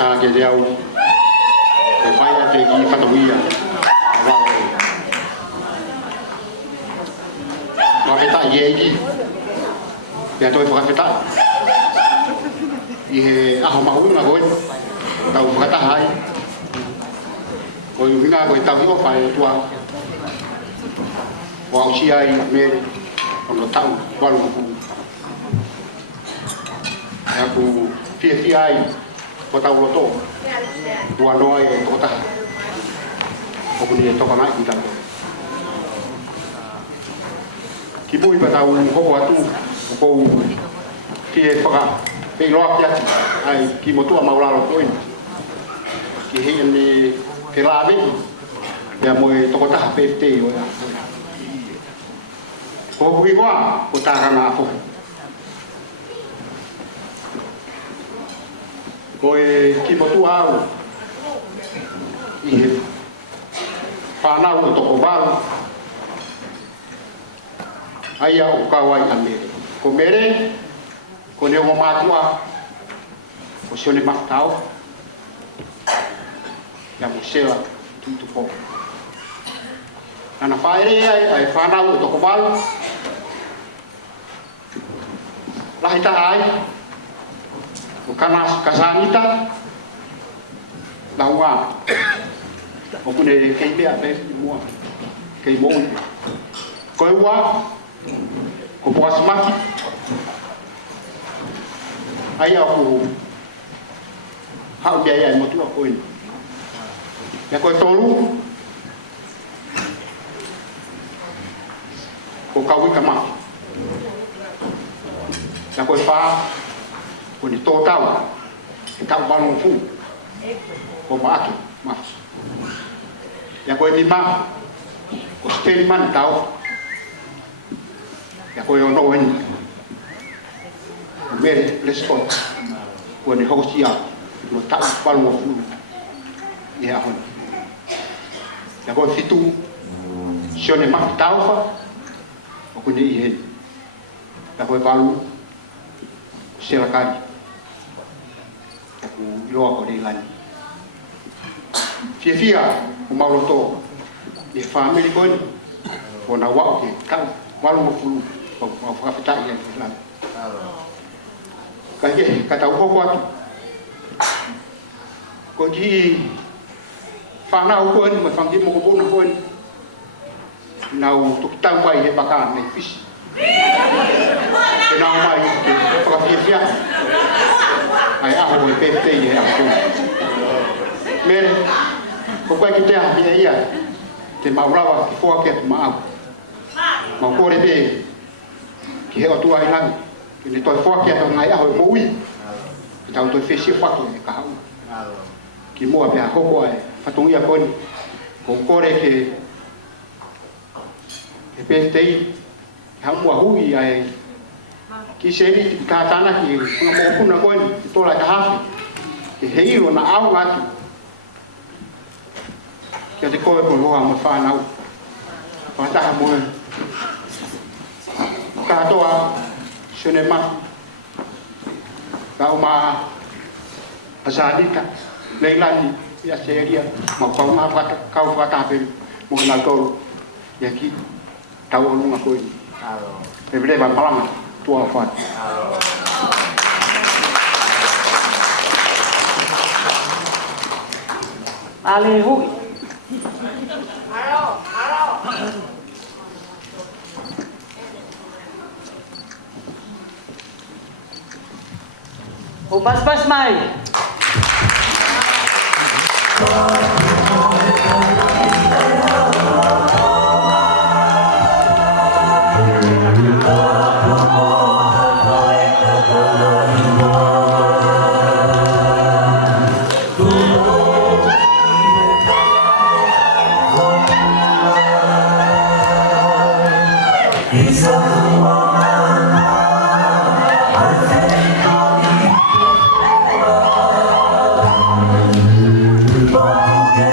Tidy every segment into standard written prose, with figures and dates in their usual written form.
kata ke leo e fai a te ki whatuia whaketa i eiki pia toi whaketa i he aho mahunga koe tau whaketa hai koe winga koe tau hio whae tua wau si ai me ono tau walu ku aku fia ai ko tau loto tua noai e kota o kuni e toka mai kita ki pui pa tau ho atu ko ki e paka pe loa kia ai ki motua maulalo koe ki hei ni ke lawe ya mo e toko taha pe te o ya ko hui wa ko tarana fo ko e ki motua au i he whanau o toko wau ai au kawai a mere ko mere ko ne o matua o sione maftau ya mo sela tutu po ana whaere ai whanau o toko wau lahi ta ai o kanas kasanita lawa o kune kei mea pe mua kei mo koe wa ko poa smaki ai aku hau dia ai motu ko ini ya ko tolu ko kawi kama ya ko fa ko ni to tau tau balong fu ko maki ma ya ko ni ma ko stay man tau ya ko yo no wen mere respond ko ni hosia no tau balong fu ya hon ya ko fitu sione ma tau fa ko ni ihe ya ko balu silakan aku loa ko dei lani fia o mauloto e family ko ko na wa ke ka walu mo fulu ko fa fita ia lan ka ye ka tau ko atu ko ji fa na ko ni ma fangi mo ko bona ko ni nau tuk tau pai he baka nei fish não vai para viajar aí a rua PT é a rua mer o que que tem aí tem maulava que for que mau mau ko be que é a tua aí lá que ele toi for que então aí a rua moi então toi fez se fato de carro que moa be a rua é fato ia con core que PT hau mua hui ai ki seni ka tana ki nga mo kuna ko ni to la ka hafi ki heiro na au atu ki te ko ko ho mo fa na fa ta mo ka to a sene ma ka ma asadika leilani ya seria mo ko ma fa ka fa ta pe mo na ko ya ki tau lu ngako ni Every day, palang tua fat. Ale hui. O pas mai. Forget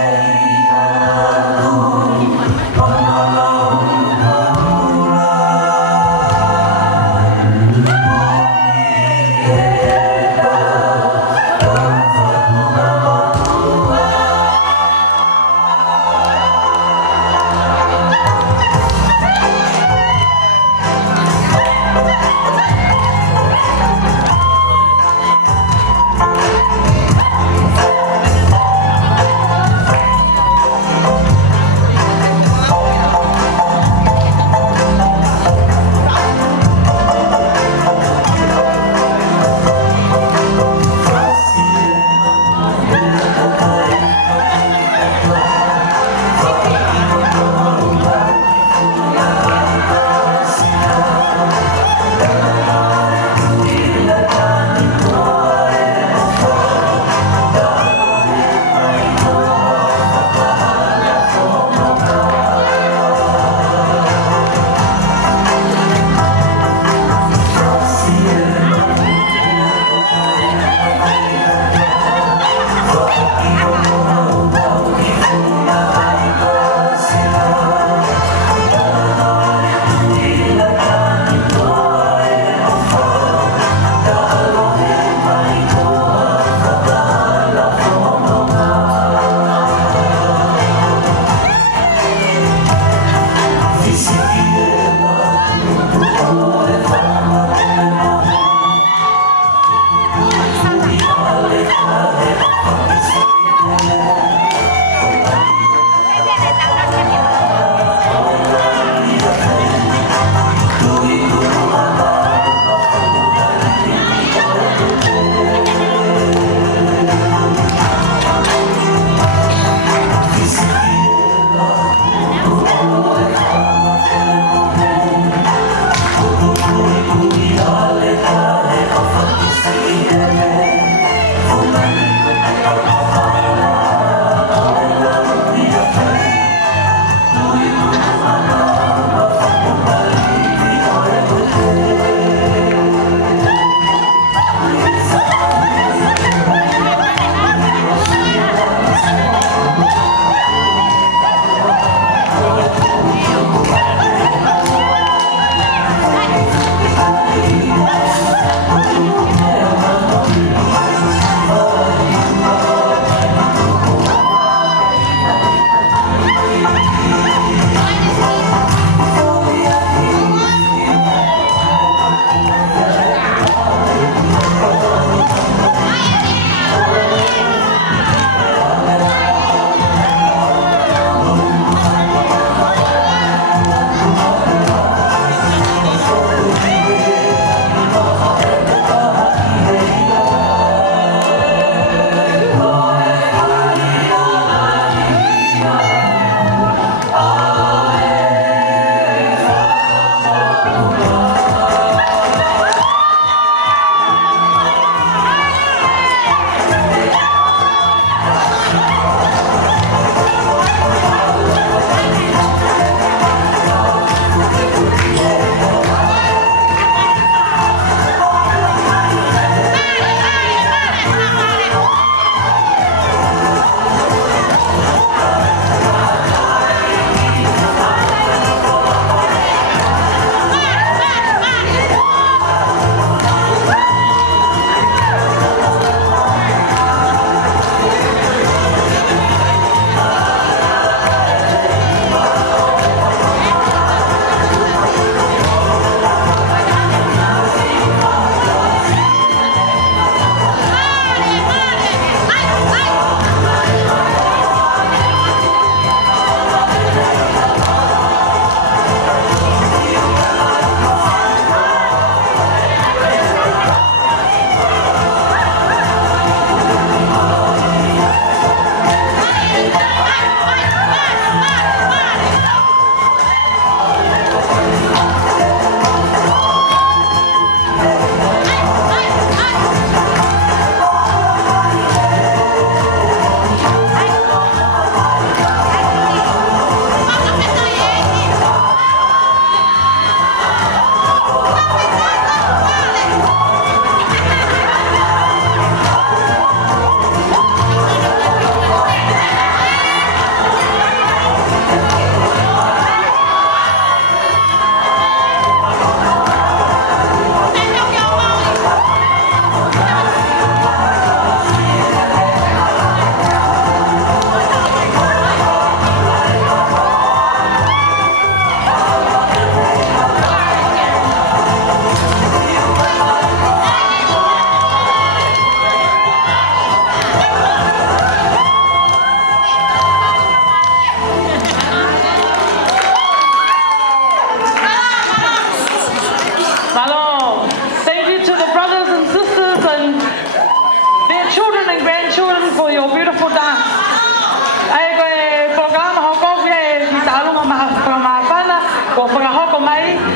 you're beautiful